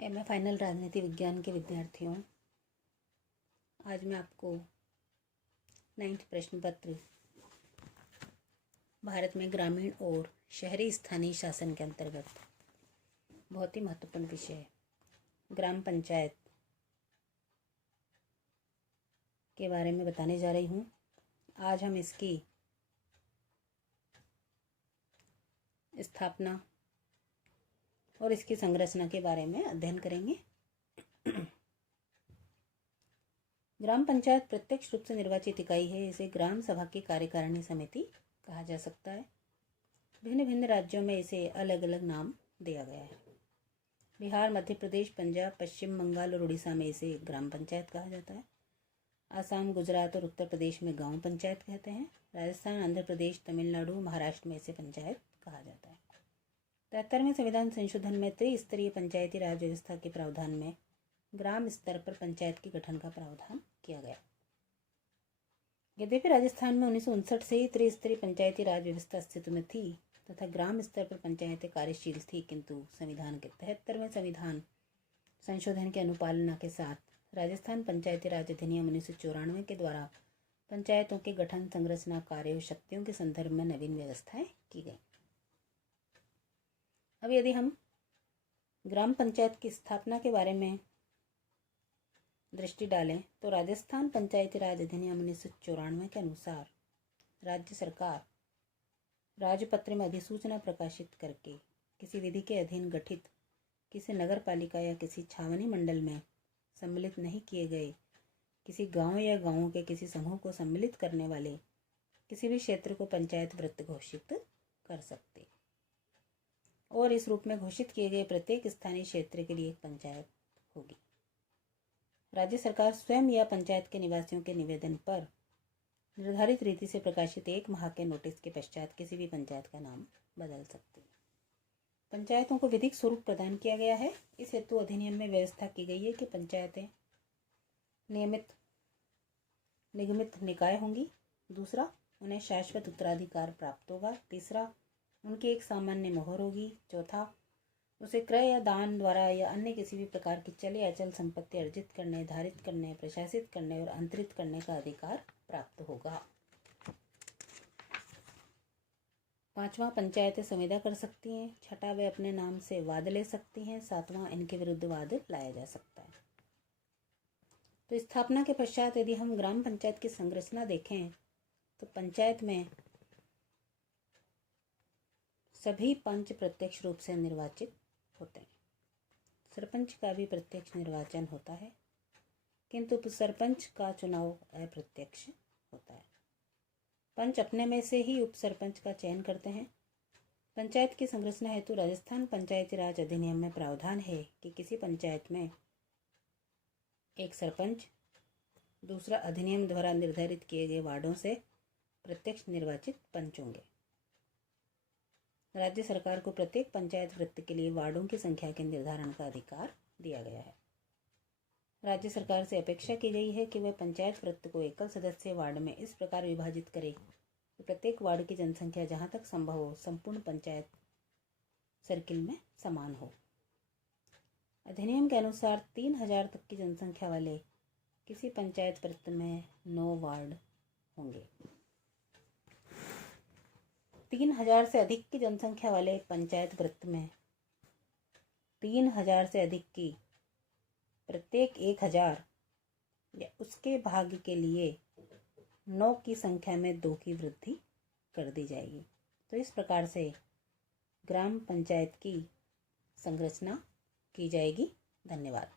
MA final राजनीति विज्ञान के विद्यार्थियों, आज मैं आपको 9th प्रश्न पत्र भारत में ग्रामीण और शहरी स्थानीय शासन के अंतर्गत बहुत ही महत्वपूर्ण विषय है ग्राम पंचायत के बारे में बताने जा रही हूँ। आज हम इसकी स्थापना और इसकी संरचना के बारे में अध्ययन करेंगे। ग्राम पंचायत प्रत्यक्ष रूप से निर्वाचित इकाई है। इसे ग्राम सभा की कार्यकारिणी समिति कहा जा सकता है। भिन्न भिन्न राज्यों में इसे अलग अलग नाम दिया गया है। बिहार, मध्य प्रदेश, पंजाब, पश्चिम बंगाल और उड़ीसा में इसे ग्राम पंचायत कहा जाता है। आसाम, गुजरात और उत्तर प्रदेश में गांव पंचायत कहते हैं। राजस्थान, आंध्र प्रदेश, तमिलनाडु, महाराष्ट्र में इसे पंचायत कहा जाता है। 73वें संविधान संशोधन में त्रिस्तरीय पंचायती राज व्यवस्था के प्रावधान में ग्राम स्तर पर पंचायत के गठन का प्रावधान किया गया। यद्यपि राजस्थान में 1959 से ही त्रिस्तरीय पंचायती राज व्यवस्था अस्तित्व में थी तथा ग्राम स्तर पर पंचायतें कार्यशील थी, किंतु संविधान के 73वें संविधान संशोधन की अनुपालना के साथ राजस्थान पंचायती राज अधिनियम 1994 के द्वारा पंचायतों के गठन, संरचना, कार्य और शक्तियों के संदर्भ में नवीन व्यवस्थाएं की गई। अब यदि हम ग्राम पंचायत की स्थापना के बारे में दृष्टि डालें तो राजस्थान पंचायती राज अधिनियम 1994 के अनुसार राज्य सरकार राजपत्र में अधिसूचना प्रकाशित करके किसी विधि के अधीन गठित किसी नगर पालिका या किसी छावनी मंडल में सम्मिलित नहीं किए गए किसी गांव या गांवों के किसी समूह को सम्मिलित करने वाले किसी भी क्षेत्र को पंचायत वृत्त घोषित कर सकते और इस रूप में घोषित किए गए प्रत्येक स्थानीय क्षेत्र के लिए एक पंचायत होगी। राज्य सरकार स्वयं या पंचायत के निवासियों के निवेदन पर निर्धारित रीति से प्रकाशित 1 माह के नोटिस के पश्चात किसी भी पंचायत का नाम बदल सकती है। पंचायतों को विधिक स्वरूप प्रदान किया गया है। इस हेतु अधिनियम में व्यवस्था की गई है कि पंचायतें निगमित निकाय होंगी। दूसरा, उन्हें शाश्वत उत्तराधिकार प्राप्त होगा। तीसरा, उनकी एक सामान्य मोहर होगी। चौथा, उसे क्रय या दान द्वारा या अन्य किसी भी प्रकार की चल या अचल संपत्ति अर्जित करने, धारित करने, प्रशासित करने और अंतरित करने का अधिकार प्राप्त होगा। 5वां, पंचायतें संविदा कर सकती हैं। 6वां, वे अपने नाम से वाद ले सकती हैं। 7वां, इनके विरुद्ध वाद लाया जा सकता है। तो स्थापना के पश्चात यदि हम ग्राम पंचायत की संरचना देखें तो पंचायत में सभी पंच प्रत्यक्ष रूप से निर्वाचित होते हैं। सरपंच का भी प्रत्यक्ष निर्वाचन होता है, किंतु उपसरपंच का चुनाव अप्रत्यक्ष होता है। पंच अपने में से ही उपसरपंच का चयन करते हैं। पंचायत की संरचना हेतु राजस्थान पंचायती राज अधिनियम में प्रावधान है कि किसी पंचायत में एक सरपंच, दूसरा अधिनियम द्वारा निर्धारित किए गए वार्डों से प्रत्यक्ष निर्वाचित पंच होंगे। राज्य सरकार को प्रत्येक पंचायत वृत्त के लिए वार्डों की संख्या के निर्धारण का अधिकार दिया गया है। राज्य सरकार से अपेक्षा की गई है कि वह पंचायत वृत्त को एकल सदस्य वार्ड में इस प्रकार विभाजित करे कि प्रत्येक वार्ड की जनसंख्या जहां तक संभव हो संपूर्ण पंचायत सर्किल में समान हो। अधिनियम के अनुसार 3000 तक की जनसंख्या वाले किसी पंचायत वृत्त में 9 वार्ड होंगे। 3000 से अधिक की जनसंख्या वाले पंचायत वृत्त में 3000 से अधिक की प्रत्येक 1000 या उसके भाग के लिए 9 की संख्या में 2 की वृद्धि कर दी जाएगी। तो इस प्रकार से ग्राम पंचायत की संरचना की जाएगी। धन्यवाद।